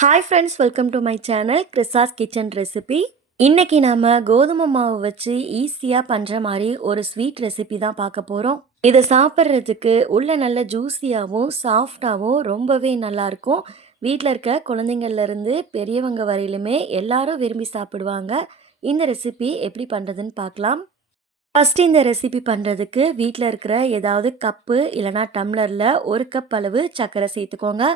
Hi friends, welcome to my channel கிறிஸாஸ் kitchen recipe. இன்னைக்கு நாம கோதுமை மாவு வச்சு ஈஸியாக பண்ணுற மாதிரி ஒரு ஸ்வீட் ரெசிபி தான் பார்க்க போகிறோம். இதை சாப்பிட்றதுக்கு உள்ள நல்ல ஜூஸியாகவும் சாஃப்டாகவும் ரொம்பவே நல்லாயிருக்கும். வீட்டில் இருக்க குழந்தைங்கள்லேருந்து பெரியவங்க வரையிலுமே எல்லாரும் விரும்பி சாப்பிடுவாங்க. இந்த ரெசிபி எப்படி பண்ணுறதுன்னு பார்க்கலாம். ஃபஸ்ட்டு இந்த ரெசிபி பண்ணுறதுக்கு வீட்டில் இருக்கிற ஏதாவது கப்பு இல்லைனா டம்ளரில் ஒரு கப் அளவு சர்க்கரை சேர்த்துக்கோங்க.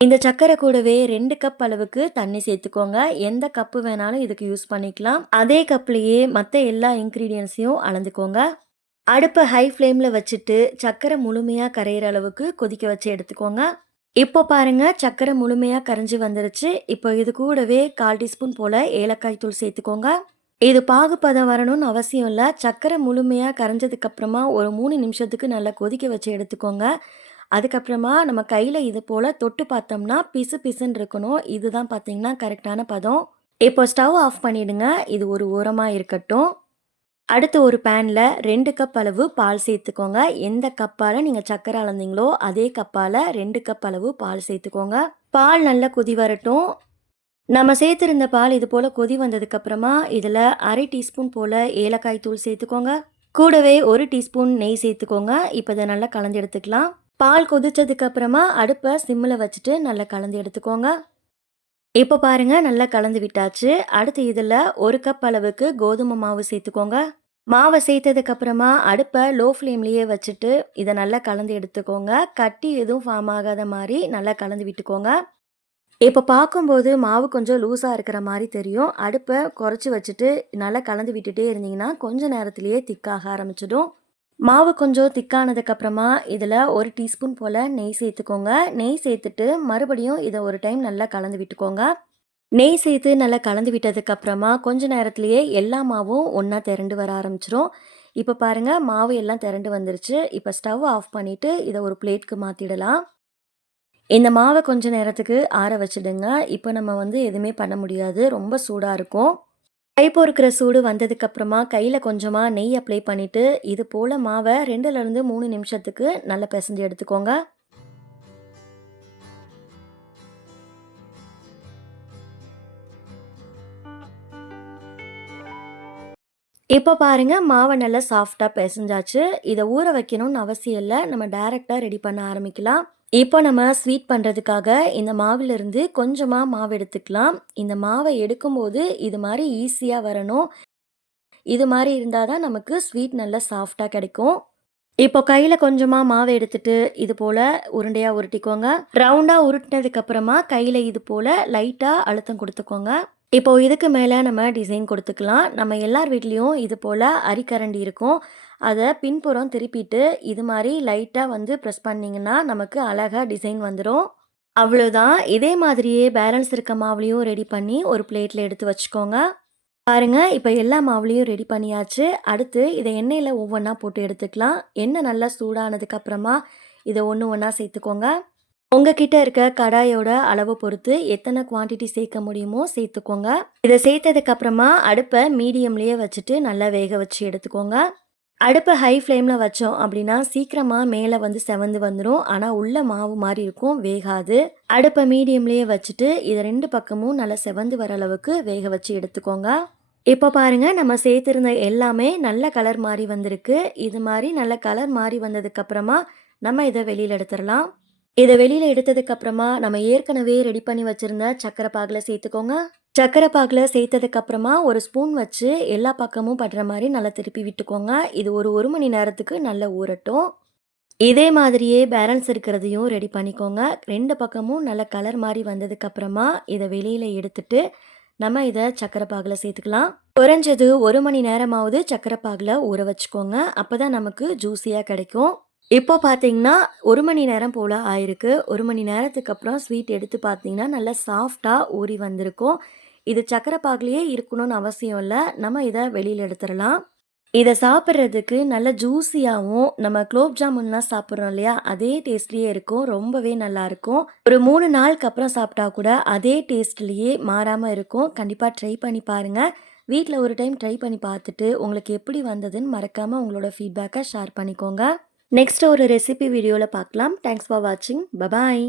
இந்த சர்க்கரை கூடவே 2 கப் அளவுக்கு தண்ணி சேர்த்துக்கோங்க. எந்த கப்பு வேணாலும் இதுக்கு யூஸ் பண்ணிக்கலாம். அதே கப்லேயே மற்ற எல்லா இன்க்ரீடியன்ஸையும் அளந்துக்கோங்க. அடுப்பை ஹை ஃப்ளேமில் வச்சுட்டு சர்க்கரை முழுமையாக கரையிற அளவுக்கு கொதிக்க வச்சு எடுத்துக்கோங்க. இப்போ பாருங்க, சர்க்கரை முழுமையாக கரைஞ்சி வந்துருச்சு. இப்போ இது கூடவே 1/4 டீஸ்பூன் போல் ஏலக்காய் தூள் சேர்த்துக்கோங்க. இது பாகுபதம் வரணும்னு அவசியம் இல்லை. சர்க்கரை முழுமையாக கரைஞ்சதுக்கப்புறமா ஒரு 3 நிமிஷத்துக்கு நல்லா கொதிக்க வச்சு எடுத்துக்கோங்க. அதுக்கப்புறமா நம்ம கையில் இது போல் தொட்டு பார்த்தோம்னா பிசு பிசுன்னு இருக்கணும். இதுதான் பார்த்தீங்கன்னா கரெக்டான பதம். இப்போ ஸ்டவ் ஆஃப் பண்ணிவிடுங்க. இது ஒரு ஓரமாக இருக்கட்டும். அடுத்து ஒரு பேனில் 2 கப் அளவு பால் சேர்த்துக்கோங்க. எந்த கப்பால் நீங்கள் சர்க்கரை அளந்தீங்களோ அதே கப்பால் 2 கப் அளவு பால் சேர்த்துக்கோங்க. பால் நல்லா கொதி வரட்டும். நம்ம சேர்த்துருந்த பால் இது போல் கொதி வந்ததுக்கப்புறமா இதில் 1/2 டீஸ்பூன் போல் ஏலக்காய் தூள் சேர்த்துக்கோங்க. கூடவே 1 டீஸ்பூன் நெய் சேர்த்துக்கோங்க. இப்போ இதை நல்லா கலந்து எடுத்துக்கலாம். பால் கொதிச்சதுக்கு அப்புறமா அடுப்பை சிம்மில் வச்சுட்டு நல்லா கலந்து எடுத்துக்கோங்க. இப்போ பாருங்கள், நல்லா கலந்து விட்டாச்சு. அடுத்து இதில் 1 கப் அளவுக்கு கோதுமை மாவு சேர்த்துக்கோங்க. மாவை சேர்த்ததுக்கப்புறமா அடுப்பை லோ ஃப்ளேம்லேயே வச்சுட்டு இதை நல்லா கலந்து எடுத்துக்கோங்க. கட்டி எதுவும் ஃபார்ம் ஆகாத மாதிரி நல்லா கலந்து விட்டுக்கோங்க. இப்போ பார்க்கும்போது மாவு கொஞ்சம் லூஸாக இருக்கிற மாதிரி தெரியும். அடுப்பை குறைச்சி வச்சுட்டு நல்லா கலந்து விட்டுட்டே இருந்தீங்கன்னா கொஞ்சம் நேரத்திலேயே திக்காக ஆரம்பிச்சிடும். மாவு கொஞ்சம் திக்கானதுக்கப்புறமா இதில் 1 டீஸ்பூன் போல் நெய் சேர்த்துக்கோங்க. நெய் சேர்த்துட்டு மறுபடியும் இதை ஒரு டைம் நல்லா கலந்து விட்டுக்கோங்க. நெய் சேர்த்து நல்லா கலந்து விட்டதுக்கப்புறமா கொஞ்சம் நேரத்துலேயே எல்லா மாவும் ஒன்றா திரண்டு வர ஆரம்பிச்சிரும். இப்போ பாருங்கள், மாவு எல்லாம் திரண்டு வந்துருச்சு. இப்போ ஸ்டவ் ஆஃப் பண்ணிவிட்டு இதை ஒரு பிளேட்க்கு மாற்றிடலாம். இந்த மாவை கொஞ்சம் நேரத்துக்கு ஆற வச்சுடுங்க. இப்போ நம்ம எதுவுமே பண்ண முடியாது, ரொம்ப சூடாக இருக்கும். கை பொறுக்கிற சூடு வந்ததுக்கப்புறமா கையில் கொஞ்சமாக நெய் அப்ளை பண்ணிவிட்டு இது போல் மாவை 2லேருந்து 3 நிமிஷத்துக்கு நல்லா பிசைஞ்சு எடுத்துக்கோங்க. இப்போ பாருங்கள், மாவை நல்லா சாஃப்டாக பிசைஞ்சாச்சு. இதை ஊற வைக்கணும்னு அவசியம் இல்லை, நம்ம டைரெக்டாக ரெடி பண்ண ஆரம்பிக்கலாம். இப்போ நம்ம ஸ்வீட் பண்ணுறதுக்காக இந்த மாவிலிருந்து கொஞ்சமாக மாவு எடுத்துக்கலாம். இந்த மாவை எடுக்கும்போது இது மாதிரி ஈஸியாக வரணும். இது மாதிரி இருந்தால் தான் நமக்கு ஸ்வீட் நல்லா சாஃப்டாக கிடைக்கும். இப்போ கையில் கொஞ்சமாக மாவை எடுத்துட்டு இது போல் உருண்டையாக உருட்டிக்கோங்க. ரவுண்டாக உருட்டினதுக்கப்புறமா கையில் இது போல் லைட்டாக அழுத்தம் கொடுத்துக்கோங்க. இப்போ இதுக்கு மேலே நம்ம டிசைன் கொடுத்துக்கலாம். நம்ம எல்லார் வீட்லேயும் இது போல் அரிக்கரண்டி இருக்கும். அதை பின்புறம் திருப்பிட்டு இது மாதிரி லைட்டாக ப்ரெஸ் பண்ணிங்கன்னா நமக்கு அழகாக டிசைன் வந்துடும். அவ்வளோதான். இதே மாதிரியே பேலன்ஸ் இருக்க மாவுலையும் ரெடி பண்ணி ஒரு பிளேட்டில் எடுத்து வச்சுக்கோங்க. பாருங்கள், இப்போ எல்லா மாவுலையும் ரெடி பண்ணியாச்சு. அடுத்து இதை எண்ணெயில் ஒவ்வொன்றா போட்டு எடுத்துக்கலாம். எண்ணெய் நல்லா சூடானதுக்கப்புறமா இதை ஒன்று ஒன்றா சேர்த்துக்கோங்க. உங்ககிட்ட இருக்க கடாயோட அளவு பொறுத்து எத்தனை குவான்டிட்டி சேர்க்க முடியுமோ சேர்த்துக்கோங்க. இதை சேர்த்ததுக்கப்புறமா அடுப்பை மீடியம்லேயே வச்சுட்டு நல்லா வேக வச்சு எடுத்துக்கோங்க. அடுப்பை ஹை ஃப்ளேமில் வச்சோம் அப்படின்னா சீக்கிரமாக மேலே செவந்து வந்துடும். ஆனால் உள்ள மாவு மாதிரி இருக்கும், வேகாது. அடுப்பை மீடியம்லேயே வச்சுட்டு இதை 2 பக்கமும் நல்லா செவந்து வர அளவுக்கு வேக வச்சு எடுத்துக்கோங்க. இப்போ பாருங்கள், நம்ம சேர்த்துருந்த எல்லாமே நல்ல கலர் மாதிரி வந்திருக்கு. இது மாதிரி நல்ல கலர் மாதிரி வந்ததுக்கப்புறமா நம்ம இதை வெளியில் எடுத்துடலாம். இதை வெளியில் எடுத்ததுக்கப்புறமா நம்ம ஏற்கனவே ரெடி பண்ணி வச்சுருந்த சர்க்கரை பாகில் சேர்த்துக்கோங்க. சர்க்கரை பாகில் சேர்த்ததுக்கப்புறமா ஒரு ஸ்பூன் வச்சு எல்லா பக்கமும் படுற மாதிரி நல்லா திருப்பி விட்டுக்கோங்க. இது ஒரு மணி நேரத்துக்கு நல்லா ஊறட்டும். இதே மாதிரியே பேலன்ஸ் இருக்கிறதையும் ரெடி பண்ணிக்கோங்க. 2 பக்கமும் நல்ல கலர் மாதிரி வந்ததுக்கப்புறமா இதை வெளியில் எடுத்துட்டு நம்ம இதை சர்க்கரை பாகில் சேர்த்துக்கலாம். குறைஞ்சது 1 மணி நேரமாவது சர்க்கரை பாகில் ஊற வச்சுக்கோங்க. அப்போ தான் நமக்கு ஜூஸியாக கிடைக்கும். இப்போ பார்த்தீங்கன்னா 1 மணி நேரம் போல் ஆயிருக்கு. 1 மணி நேரத்துக்கு அப்புறம் ஸ்வீட் எடுத்து பார்த்தீங்கன்னா நல்லா சாஃப்டாக ஊறி வந்திருக்கும். இது சர்க்கரை பாகுலேயே இருக்கணும்னு அவசியம் இல்லை, நம்ம இதை வெளியில் எடுத்துடலாம். இதை சாப்பிட்றதுக்கு நல்ல ஜூஸியாகவும் நம்ம குலோப் ஜாமுன்லாம் சாப்பிட்றோம் இல்லையா, அதே டேஸ்ட்லேயே இருக்கும். ரொம்பவே நல்லாயிருக்கும். ஒரு 3 நாளுக்கு அப்புறம் சாப்பிட்டா கூட அதே டேஸ்ட்லேயே மாறாமல் இருக்கும். கண்டிப்பாக ட்ரை பண்ணி பாருங்கள். வீட்டில் ஒரு டைம் ட்ரை பண்ணி பார்த்துட்டு உங்களுக்கு எப்படி வந்ததுன்னு மறக்காமல் உங்களோட ஃபீட்பேக்கை ஷேர் பண்ணிக்கோங்க. நெக்ஸ்ட் ஒரு ரெசிபி வீடியோவில் பார்க்கலாம். தேங்க்ஸ் ஃபார் வாட்சிங். பபாய்.